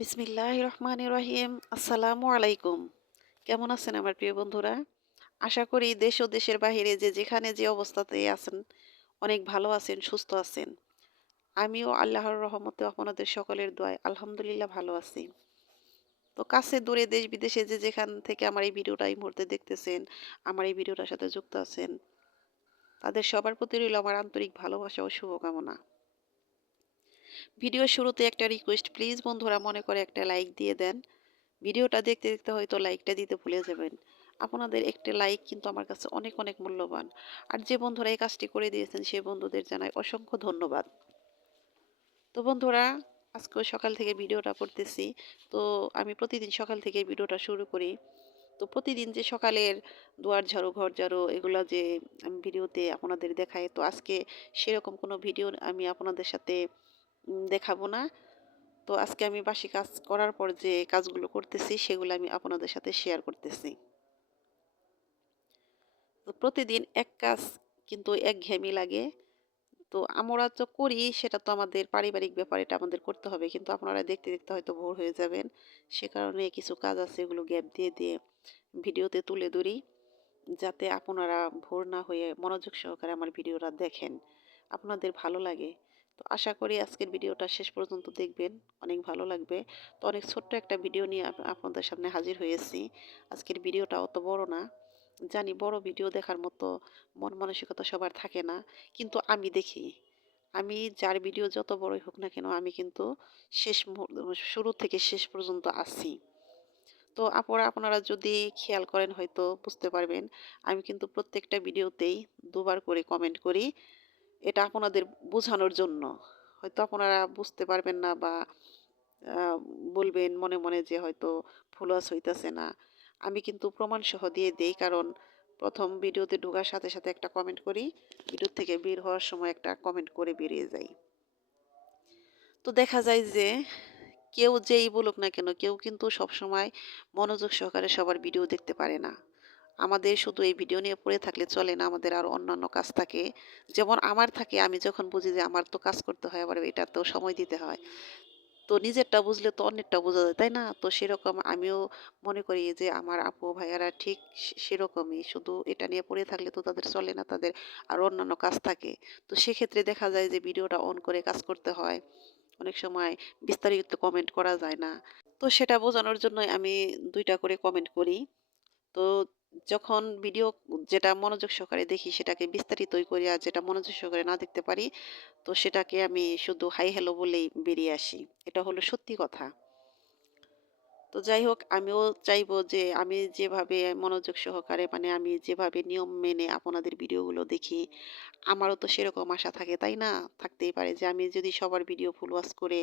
বিসমিল্লাহ রহমান রহিম। আসসালামু আলাইকুম। কেমন আছেন আমার প্রিয় বন্ধুরা? আশা করি দেশ ও দেশের বাহিরে যে যেখানে যে অবস্থাতে আছেন, অনেক ভালো আছেন, সুস্থ আছেন। আমিও আল্লাহর রহমতে আপনাদের সকলের দোয়ায় আলহামদুলিল্লাহ ভালো আছি। তো কাছে দূরে দেশ বিদেশে যে যেখান থেকে আমার এই ভিডিওটা এই মুহূর্তে দেখতেছেন, আমার এই ভিডিওটার সাথে যুক্ত আছেন, তাদের সবার প্রতি রইল আমার আন্তরিক ভালোবাসা ও শুভকামনা। ভিডিও শুরুতে একটা রিকোয়েস্ট প্লিজ বন্ধুরা মনে করে একটা লাইক দিয়ে দেন। ভিডিওটা দেখতে দেখতে হয়তো লাইকটা দিতে ভুলে যাবেন। আপনাদের একটা লাইক কিন্তু আমার কাছে অনেক অনেক মূল্যবান। আর যে বন্ধুরা এই কাজটি করে দিয়েছেন, সেই বন্ধুদের জানাই অসংখ্য ধন্যবাদ। তো বন্ধুরা, আজকেও সকাল থেকে ভিডিওটা করতেছি। তো আমি প্রতিদিন সকাল থেকে ভিডিওটা শুরু করি। তো প্রতিদিন যে সকালের দুয়ার ঝাড়ু, ঘর ঝাড়ু, এগুলো যে আমি ভিডিওতে আপনাদের দেখাই, তো আজকে সেরকম কোনো ভিডিও আমি আপনাদের সাথে দেখাবো না। তো আজকে আমি বাসি কাজ করার পর যে কাজগুলো করতেছি, সেগুলো আমি আপনাদের সাথে শেয়ার করতেছি। তো প্রতিদিন এক কাজ কিন্তু একঘেয়েমি লাগে। তো আমরা তো করি, সেটা তো আমাদের পারিবারিক ব্যাপার, এটা আমাদের করতে হবে। কিন্তু আপনারা দেখতে দেখতে হয়তো ভোর হয়ে যাবেন। সে কারণে কিছু কাজ আছে, এগুলো গ্যাপ দিয়ে দিয়ে ভিডিওতে তুলে ধরি। যাতে আপনারা ভোর না হয়ে মনোযোগ সহকারে আমার ভিডিওটা দেখেন। আপনাদের ভালো লাগে। তো আশা করি আজকের ভিডিওটা শেষ পর্যন্ত দেখবেন, অনেক ভালো লাগবে। তো অনেক ছোট্ট একটা ভিডিও নিয়ে আপনাদের সামনে হাজির হয়েছি। আজকের ভিডিওটা অত বড় না। জানি বড় ভিডিও দেখার মতো মন মানসিকতা সবার থাকে না, কিন্তু আমি দেখি। আমি যার ভিডিও যত বড়ই হোক না কেন, আমি কিন্তু শেষ শুরু থেকে শেষ পর্যন্ত আসি তো আপনারা আপনারা যদি খেয়াল করেন হয়তো বুঝতে পারবেন, আমি কিন্তু প্রত্যেকটা ভিডিওতেই দুবার করে কমেন্ট করি। এটা আপনাদের বোঝানোর জন্য। হয়তো আপনারা বুঝতে পারবেন না বা বলবেন মনে মনে যে হয়তো ফুলওয়াস হইতেছে না। আমি কিন্তু প্রমাণ সহ দিয়ে দেই কারণ প্রথম ভিডিওতে ঢোকার সাথে সাথে একটা কমেন্ট করি, ভিডিও থেকে বের হওয়ার সময় একটা কমেন্ট করে বেরিয়ে যাই। তো দেখা যায় যে কেউ যেই বলুক না কেন, কেউ কিন্তু সবসময় মনোযোগ সহকারে সবার ভিডিও দেখতে পারে না। আমাদের শুধু এই ভিডিও নিয়ে পড়ে থাকলে চলে না, আমাদের আরও অন্যান্য কাজ থাকে। যেমন আমার থাকে, আমি যখন বুঝি যে আমার তো কাজ করতে হয়, আবার এটা তো সময় দিতে হয়। তো নিজেরটা বুঝলে তো অন্যেরটা বোঝা যায়, তাই না? তো সেরকম আমিও মনে করি যে আমার আপু ভাইয়ারা ঠিক সেরকমই। শুধু এটা নিয়ে পড়ে থাকলে তো তাদের চলে না, তাদের আর অন্যান্য কাজ থাকে। তো সেক্ষেত্রে দেখা যায় যে ভিডিওটা অন করে কাজ করতে হয়। অনেক সময় বিস্তারিত কমেন্ট করা যায় না। তো সেটা বোঝানোর জন্যই আমি দুইটা করে কমেন্ট করি। তো যখন ভিডিও যেটা মনোযোগ সহকারে দেখি সেটাকে বিস্তারিতই করি আর যেটা মনোযোগ সহকারে না দেখতে পারি, তো সেটাকে আমি শুধু হাই হ্যালো বলেই বেরিয়ে আসি। এটা হলো সত্যি কথা। তো যাই হোক, আমিও চাইব যে আমি যেভাবে মনোযোগ সহকারে মানে আমি যেভাবে নিয়ম মেনে আপনাদের ভিডিওগুলো দেখি, আমারও তো সেরকম আশা থাকে, তাই না? থাকতেই পারে যে আমি যদি সবার ভিডিও ফুল ওয়াশ করে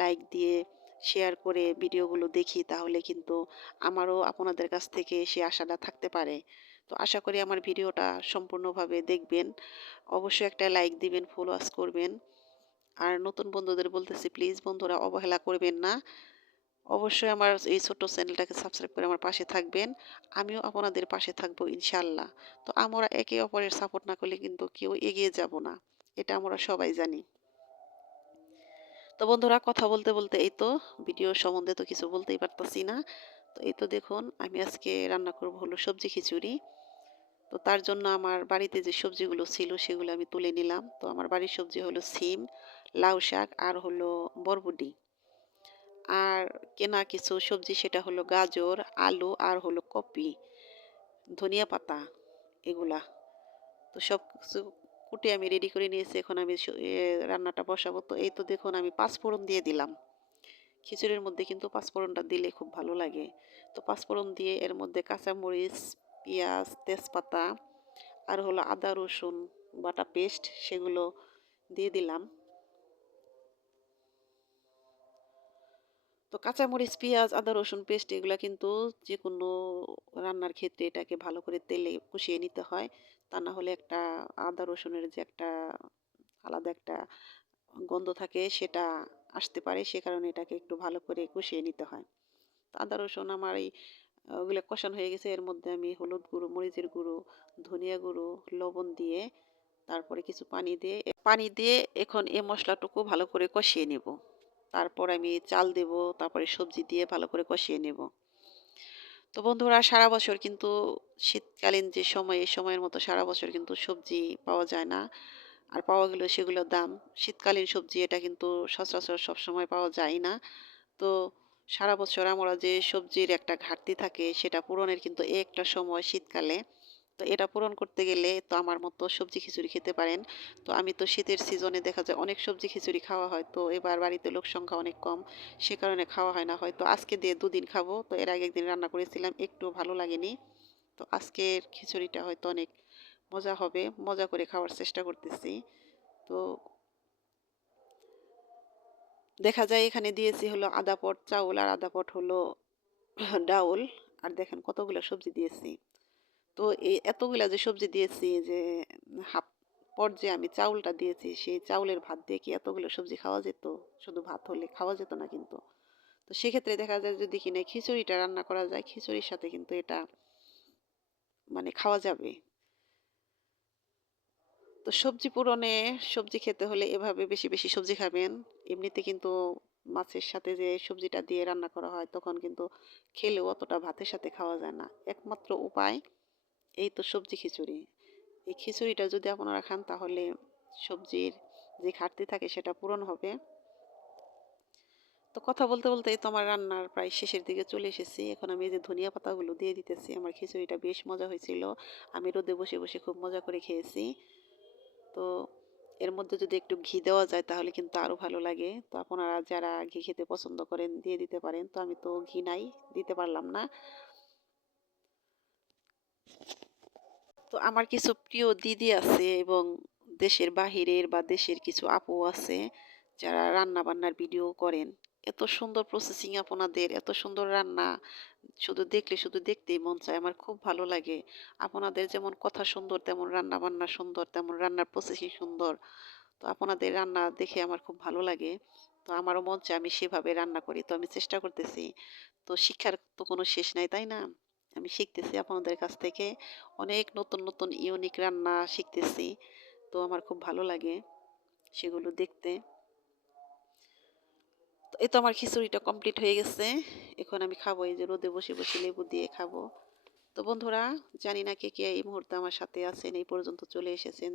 লাইক দিয়ে শেয়ার করে ভিডিওগুলো দেখি, তাহলে কিন্তু আমারও আপনাদের কাছ থেকে সে আশাটা থাকতে পারে। তো আশা করি আমার ভিডিওটা সম্পূর্ণভাবে দেখবেন। অবশ্যই একটা লাইক দিবেন ফুল ওয়াশ করবেন। আর নতুন বন্ধুদের বলতেছি প্লিজ বন্ধুরা অবহেলা করবেন না। অবশ্যই আমার এই ছোট্ট চ্যানেলটাকে সাবস্ক্রাইব করে আমার পাশে থাকবেন। আমিও আপনাদের পাশে থাকব ইনশাল্লাহ তো আমরা একে অপরের সাপোর্ট না করলে কিন্তু কেউ এগিয়ে যাব না। এটা আমরা সবাই জানি। তো বন্ধুরা কথা বলতে বলতে এই তো ভিডিও সম্বন্ধে তো কিছু বলতেই পারতাছি না। তো এই তো দেখুন, আমি আজকে রান্না করব হলো সবজি খিচুড়ি। তো তার জন্য আমার বাড়িতে যে সবজিগুলো ছিল সেগুলো আমি তুলে নিলাম। তো আমার বাড়ির সবজি হলো সিম, লাউ শাক আর হলো বরবটি। আর কেনা কিছু সবজি সেটা হলো গাজর, আলু আর হলো কপি, ধনিয়া পাতা, এগুলা। তো সব কিছু কুটে আমি রেডি করে নিয়েছি, এখন আমি রান্নাটা বসাবো। তো এই তো দেখুন, আমি পাঁচফোড়ন দিয়ে দিলাম। খিচুড়ির মধ্যে কিন্তু পাঁচফোড়নটা দিলে খুব ভালো লাগে। তো পাঁচফোড়ন দিয়ে এর মধ্যে কাঁচামরিচ, পেঁয়াজ, তেজপাতা আর হলো আদা, রসুন, বাটা পেস্ট সেগুলো দিয়ে দিলাম। তো কাঁচামরিচ, পেঁয়াজ, আদা, রসুন পেস্ট এগুলো কিন্তু যে কোনো রান্নার ক্ষেত্রে এটাকে ভালো করে তেলে কষিয়ে নিতে হয়। তা না হলে একটা আদা, রসুনের যে একটা আলাদা একটা গন্ধ থাকে সেটা আসতে পারে। সে কারণে এটাকে একটু ভালো করে কষিয়ে নিতে হয়। আদা, রসুন আমার এই, ওগুলো কষানো হয়ে গেছে। এর মধ্যে আমি হলুদ গুঁড়ো, মরিচের গুঁড়ো, ধনিয়া গুঁড়ো, লবণ দিয়ে তারপরে কিছু পানি দিয়ে পানি দিয়ে এখন এই মশলাটুকু ভালো করে কষিয়ে নেব। তারপর আমি চাল দেব, তারপরে সবজি দিয়ে ভালো করে কষিয়ে নেব। তো বন্ধুরা, সারা বছর কিন্তু শীতকালীন যে সময়, এই সময়ের মতো সারা বছর কিন্তু সবজি পাওয়া যায় না। আর পাওয়া গেলেও সেগুলোর দাম, শীতকালীন সবজি এটা কিন্তু সচরাচর সবসময় পাওয়া যায় না। তো সারা বছর আমরা যে সবজির একটা ঘাটতি থাকে, সেটা পূরণের কিন্তু একটা সময় শীতকালে তো এটা পূরণ করতে গেলে তো আমার মতো সবজি খিচুড়ি খেতে পারেন। তো আমি তো শীতের সিজনে দেখা যায় অনেক সবজি খিচুড়ি খাওয়া হয়, তো এবার বাড়িতে লোক সংখ্যা অনেক কম, সে কারণে খাওয়া হয় না। হয়তো আজকে দিয়ে দুদিন খাব, তো এর আগে একদিন রান্না করেছিলাম একটু ভালো লাগেনি। তো আজকের খিচুড়িটা হয়তো অনেক মজা হবে, মজা করে খাওয়ার চেষ্টা করতেছি। তো দেখা যায় এখানে দিয়েছি হলো আদা পট, চাউল আর আদা পট হলো ডাউল। আর দেখেন কতগুলো সবজি দিয়েছি। তো এই এতগুলা যে সবজি দিয়েছি যে, হাফ পর যে আমি চাউলটা দিয়েছি, সেই চাউলের ভাত দিয়ে কি এতগুলো সবজি খাওয়া যেত? শুধু ভাত হলে খাওয়া যেত না কিন্তু। তো সেক্ষেত্রে দেখা যায় যদি কিনা খিচুড়িটা রান্না করা যায়, খিচুড়ির সাথে কিন্তু এটা মানে খাওয়া যাবে। তো সবজি পূরণে সবজি খেতে হলে এভাবে বেশি বেশি সবজি খাবেন। এমনিতে কিন্তু মাছের সাথে যে সবজিটা দিয়ে রান্না করা হয়, তখন কিন্তু খেলেও অতটা ভাতের সাথে খাওয়া যায় না। একমাত্র উপায় এই তো সবজি খিচুড়ি। এই খিচুড়িটা যদি আপনারা খান, তাহলে সবজির যে ঘাটতি থাকে, সেটা পূরণ হবে। তো কথা বলতে বলতে তো আমার রান্নার প্রায় শেষের দিকে চলে এসেছি। এখন আমি এই যে ধনিয়া পাতাগুলো দিয়ে দিতেছি। আমার খিচুড়িটা বেশ মজা হয়েছিল। আমি রোদে বসে বসে খুব মজা করে খেয়েছি। তো এর মধ্যে যদি একটু ঘি দেওয়া যায়, তাহলে কিন্তু আরও ভালো লাগে। তো আপনারা যারা ঘি খেতে পছন্দ করেন, দিয়ে দিতে পারেন। তো আমি তো ঘি নাই, দিতে পারলাম না। তো আমার কিছু প্রিয় দিদি আছে এবং দেশের বাহিরের বা দেশের কিছু আপু আছে যারা রান্না বান্নার ভিডিও করেন। এত সুন্দর প্রসেসিং আপনাদের, এত সুন্দর রান্না, শুধু দেখলে শুধু দেখতেই মন চায়, আমার খুব ভালো লাগে। আপনাদের যেমন কথা সুন্দর, তেমন রান্না বান্না সুন্দর, তেমন রান্নার প্রসেসিং সুন্দর। তো আপনাদের রান্না দেখে আমার খুব ভালো লাগে। তো আমারও মন চায় আমি সেভাবে রান্না করি, তো আমি চেষ্টা করতেছি। তো শিক্ষার তো কোনো শেষ নাই, তাই না? আমি শিখতেছি আপনাদের কাছ থেকে। অনেক নতুন নতুন ইউনিক রান্না শিখতেছি। তো আমার খুব ভালো লাগে সেগুলো দেখতে। এই তো আমার খিচুড়িটা কমপ্লিট হয়ে গেছে। এখন আমি খাব এই যে রোদে বসে বসে লেবু দিয়ে খাব। তো বন্ধুরা, জানি না কে কে এই মুহূর্তে আমার সাথে আছেন, এই পর্যন্ত চলে এসেছেন।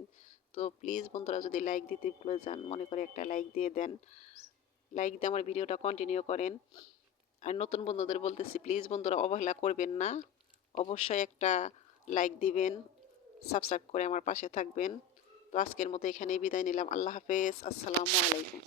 তো প্লিজ বন্ধুরা, যদি লাইক দিতে ভুলে যান, মনে করে একটা লাইক দিয়ে দেন। লাইক দিয়ে আমার ভিডিওটা কন্টিনিউ করেন। আর নতুন বন্ধুদের বলতেছি, প্লিজ বন্ধুরা, অবহেলা করবেন না। অবশ্যই একটা লাইক দিবেন, সাবস্ক্রাইব করে আমার পাশে থাকবেন। তো আজকের মতো এখানেই বিদায় নিলাম। আল্লাহ হাফেজ। আসসালামু আলাইকুম।